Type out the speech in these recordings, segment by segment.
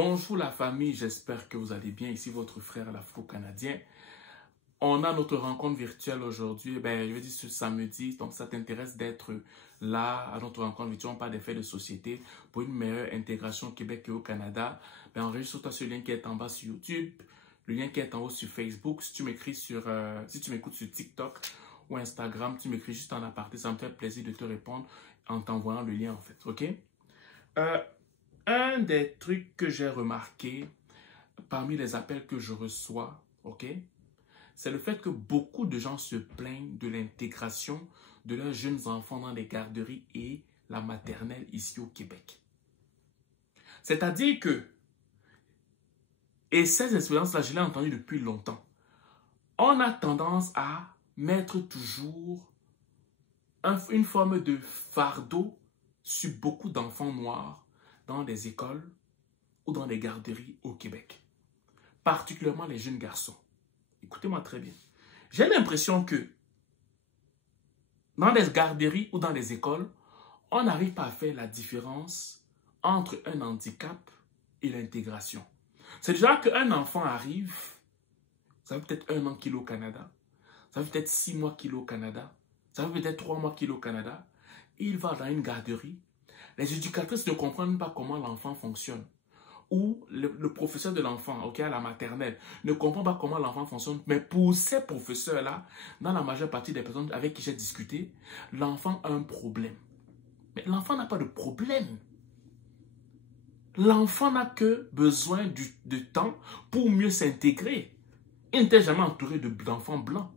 Bonjour la famille, j'espère que vous allez bien. Ici votre frère l'Afro-Canadien. On a notre rencontre virtuelle aujourd'hui, je vais dire ce samedi. Donc ça t'intéresse d'être là à notre rencontre virtuelle. On parle des faits de société pour une meilleure intégration au Québec et au Canada. Enregistre-toi ce lien qui est en bas sur YouTube, le lien qui est en haut sur Facebook. Si tu m'écris si tu m'écoutes sur TikTok ou Instagram, tu m'écris juste en aparté. Ça me fait plaisir de te répondre en t'envoyant le lien en fait, ok? Un des trucs que j'ai remarqué parmi les appels que je reçois, ok, c'est le fait que beaucoup de gens se plaignent de l'intégration de leurs jeunes enfants dans les garderies et la maternelle ici au Québec. C'est-à-dire que, et ces expériences-là, je l'ai entendu depuis longtemps, on a tendance à mettre toujours une forme de fardeau sur beaucoup d'enfants noirs dans les écoles ou dans les garderies au Québec. Particulièrement les jeunes garçons. Écoutez-moi très bien. J'ai l'impression que dans les garderies ou dans les écoles, on n'arrive pas à faire la différence entre un handicap et l'intégration. C'est déjà qu'un enfant arrive, ça fait peut-être 1 an qu'il est au Canada, ça fait peut-être 6 mois qu'il est au Canada, ça fait peut-être 3 mois qu'il est au Canada, il va dans une garderie. Les éducatrices ne comprennent pas comment l'enfant fonctionne. Ou le professeur de l'enfant, ok, à la maternelle, ne comprend pas comment l'enfant fonctionne. Mais pour ces professeurs-là, dans la majeure partie des personnes avec qui j'ai discuté, l'enfant a un problème. Mais l'enfant n'a pas de problème. L'enfant n'a que besoin de temps pour mieux s'intégrer. Il n'était jamais entouré d'enfants blancs.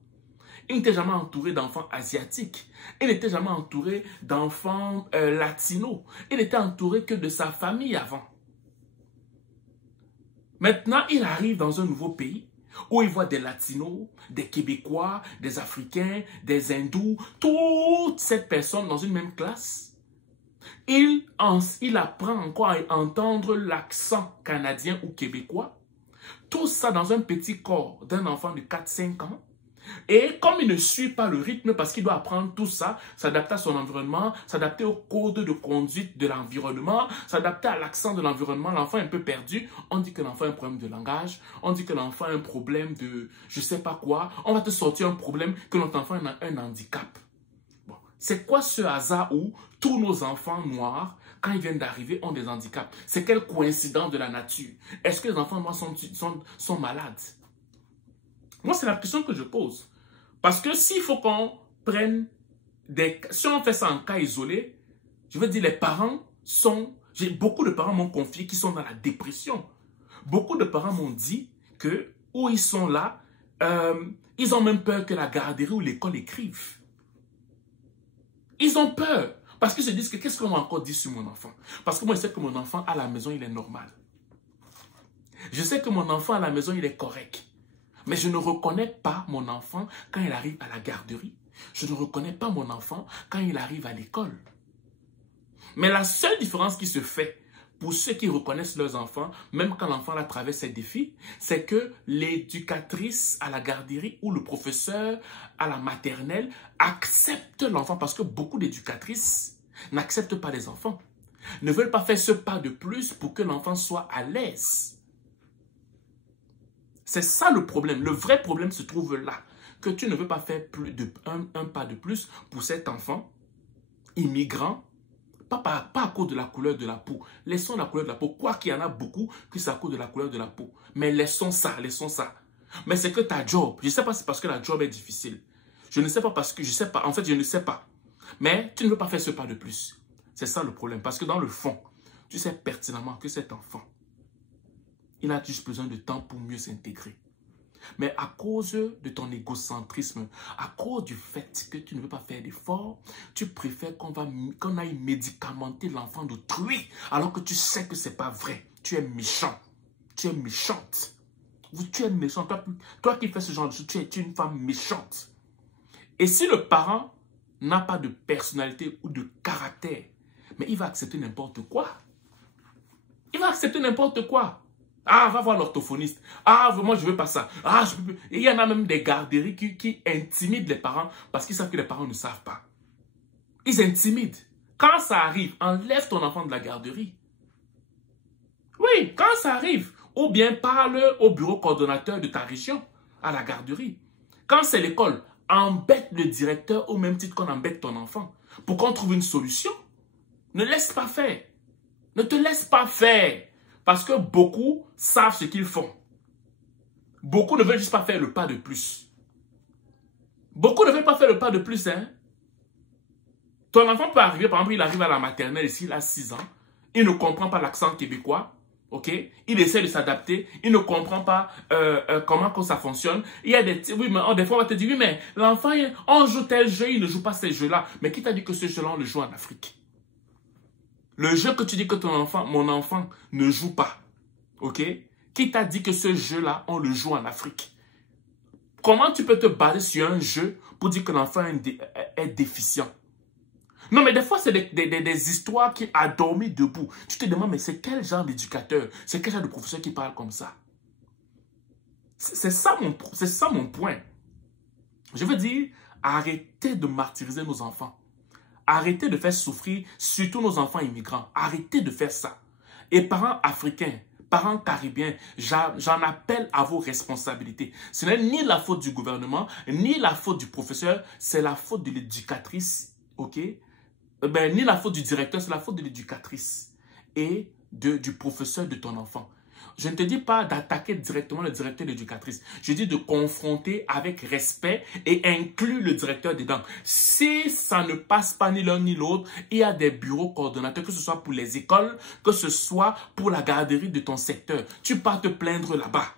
Il n'était jamais entouré d'enfants asiatiques. Il n'était jamais entouré d'enfants latinos. Il n'était entouré que de sa famille avant. Maintenant, il arrive dans un nouveau pays où il voit des latinos, des québécois, des africains, des hindous, toutes ces personnes dans une même classe. Il apprend encore à entendre l'accent canadien ou québécois. Tout ça dans un petit corps d'un enfant de 4-5 ans. Et comme il ne suit pas le rythme parce qu'il doit apprendre tout ça, s'adapter à son environnement, s'adapter au code de conduite de l'environnement, s'adapter à l'accent de l'environnement, l'enfant est un peu perdu. On dit que l'enfant a un problème de langage, on dit que l'enfant a un problème de je sais pas quoi. On va te sortir un problème que notre enfant a un handicap. Bon. C'est quoi ce hasard où tous nos enfants noirs, quand ils viennent d'arriver, ont des handicaps? C'est quelle coïncidence de la nature? Est-ce que les enfants noirs sont malades? Moi, c'est la question que je pose. Parce que s'il faut qu'on prenne si on fait ça en cas isolé, je veux dire, les parents beaucoup de parents m'ont confié qu'ils sont dans la dépression. Beaucoup de parents m'ont dit que, où ils sont là, ils ont même peur que la garderie ou l'école écrive. Ils ont peur. Parce qu'ils se disent que qu'est-ce qu'on va encore dire sur mon enfant? Parce que moi, je sais que mon enfant à la maison, il est normal. Je sais que mon enfant à la maison, il est correct. Mais je ne reconnais pas mon enfant quand il arrive à la garderie. Je ne reconnais pas mon enfant quand il arrive à l'école. Mais la seule différence qui se fait pour ceux qui reconnaissent leurs enfants, même quand l'enfant traverse ses défis, c'est que l'éducatrice à la garderie ou le professeur à la maternelle accepte l'enfant parce que beaucoup d'éducatrices n'acceptent pas les enfants, ne veulent pas faire ce pas de plus pour que l'enfant soit à l'aise. C'est ça le problème. Le vrai problème se trouve là. Que tu ne veux pas faire un pas de plus pour cet enfant immigrant. Pas à cause de la couleur de la peau. Laissons la couleur de la peau. Quoi qu'il y en a beaucoup qui c'est à cause de la couleur de la peau. Mais laissons ça, laissons ça. Mais c'est que ta job. Je ne sais pas si c'est parce que la job est difficile. Je ne sais pas parce que je ne sais pas. En fait, je ne sais pas. Mais tu ne veux pas faire ce pas de plus. C'est ça le problème. Parce que dans le fond, tu sais pertinemment que cet enfant, il a juste besoin de temps pour mieux s'intégrer. Mais à cause de ton égocentrisme, à cause du fait que tu ne veux pas faire d'efforts, tu préfères qu'on aille médicamenter l'enfant d'autrui, alors que tu sais que ce n'est pas vrai. Tu es méchant. Tu es méchante. Tu es méchant. Toi qui fais ce genre de choses, tu es une femme méchante. Et si le parent n'a pas de personnalité ou de caractère, mais il va accepter n'importe quoi. Il va accepter n'importe quoi. Ah, va voir l'orthophoniste. Ah, vraiment, je veux pas ça. Ah, je peux plus. Et il y en a même des garderies qui intimident les parents parce qu'ils savent que les parents ne savent pas. Ils intimident. Quand ça arrive, enlève ton enfant de la garderie. Oui, Oui, quand ça arrive. Ou bien parle au bureau coordonnateur de ta région, à la garderie. Quand c'est l'école, embête le directeur au même titre qu'on embête ton enfant. Pour qu'on trouve une solution. Ne laisse pas faire. Ne te laisse pas faire. Parce que beaucoup savent ce qu'ils font. Beaucoup ne veulent juste pas faire le pas de plus. Beaucoup ne veulent pas faire le pas de plus, hein. Ton enfant peut arriver, par exemple, il arrive à la maternelle ici, il a 6 ans. Il ne comprend pas l'accent québécois. Ok, il essaie de s'adapter, il ne comprend pas comment ça fonctionne. Il y a oui, mais des fois on va te dire, oui, mais l'enfant, on joue tel jeu, il ne joue pas ces jeux-là. Mais qui t'a dit que ce jeu-là, on le joue en Afrique? Le jeu que tu dis que mon enfant ne joue pas, ok? Qui t'a dit que ce jeu-là, on le joue en Afrique? Comment tu peux te baser sur un jeu pour dire que l'enfant est déficient? Non, mais des fois, c'est des histoires qui a dormi debout. Tu te demandes, mais c'est quel genre d'éducateur? C'est quel genre de professeur qui parle comme ça? C'est ça mon point. Je veux dire, arrêtez de martyriser nos enfants. Arrêtez de faire souffrir, surtout nos enfants immigrants. Arrêtez de faire ça. Et parents africains, parents caribéens, j'en appelle à vos responsabilités. Ce n'est ni la faute du gouvernement, ni la faute du professeur, c'est la faute de l'éducatrice, ok? Ni la faute du directeur, c'est la faute de l'éducatrice et du professeur de ton enfant. Je ne te dis pas d'attaquer directement le directeur et l'éducatrice. Je dis de confronter avec respect et inclure le directeur dedans. Si ça ne passe pas ni l'un ni l'autre, il y a des bureaux coordonnateurs, que ce soit pour les écoles, que ce soit pour la garderie de ton secteur. Tu pars te plaindre là-bas.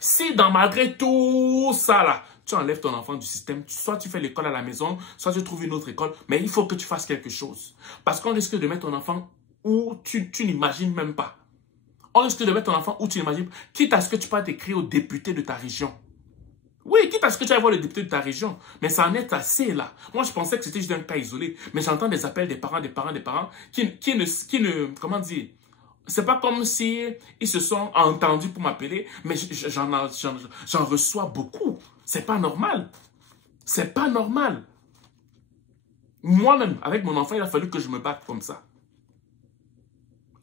Si malgré tout ça là, tu enlèves ton enfant du système, soit tu fais l'école à la maison, soit tu trouves une autre école, mais il faut que tu fasses quelque chose. Parce qu'on risque de mettre ton enfant où tu n'imagines même pas. On risque de mettre ton enfant où tu n'imagines pas, quitte à ce que tu passes écrire au député de ta région. Oui, quitte à ce que tu ailles voir le député de ta région. Mais ça en est assez là. Moi, je pensais que c'était juste un cas isolé. Mais j'entends des appels des parents qui ne, comment dire, c'est pas comme si ils se sont entendus pour m'appeler, mais j'en reçois beaucoup. C'est pas normal. C'est pas normal. Moi-même, avec mon enfant, il a fallu que je me batte comme ça.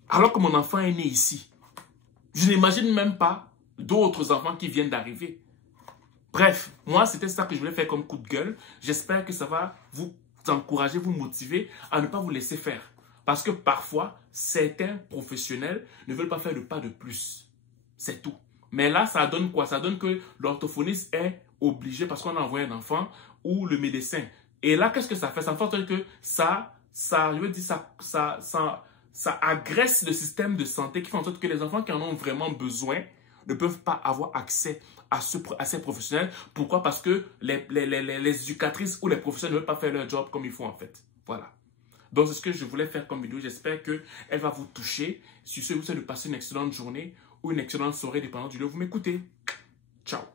Alors que mon enfant est né ici. Je n'imagine même pas d'autres enfants qui viennent d'arriver. Bref, moi, c'était ça que je voulais faire comme coup de gueule. J'espère que ça va vous encourager, vous motiver à ne pas vous laisser faire. Parce que parfois, certains professionnels ne veulent pas faire le pas de plus. C'est tout. Mais là, ça donne quoi? Ça donne que l'orthophoniste est obligé, parce qu'on a envoyé un enfant, ou le médecin. Et là, qu'est-ce que ça fait? Ça fait que je veux dire, ça agresse le système de santé qui fait en sorte que les enfants qui en ont vraiment besoin ne peuvent pas avoir accès à ces professionnels. Pourquoi? Parce que les éducatrices ou les professeurs ne veulent pas faire leur job comme il faut en fait. Voilà. Donc, c'est ce que je voulais faire comme vidéo. J'espère qu'elle va vous toucher. Sur ce, je vous souhaite de passer une excellente journée ou une excellente soirée, dépendant du lieu où vous m'écoutez. Ciao.